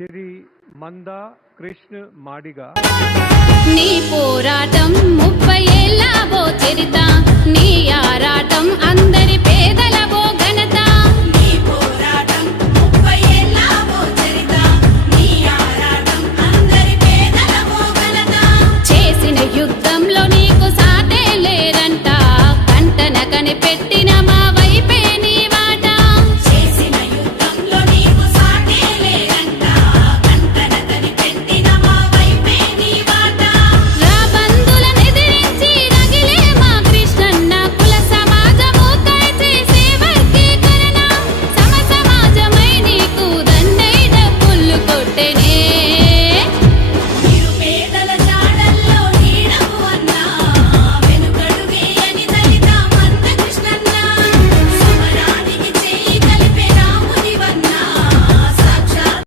శ్రీ మంద కృష్ణ మాడిగా. నీ పోరాటం ముప్పై ఏళ్ళ బో చరిత నీ ఆరాటం అందరి పేదల చేసిన యుద్ధంలో నీకు సాటే లేరంట కంటన కనిపెట్టి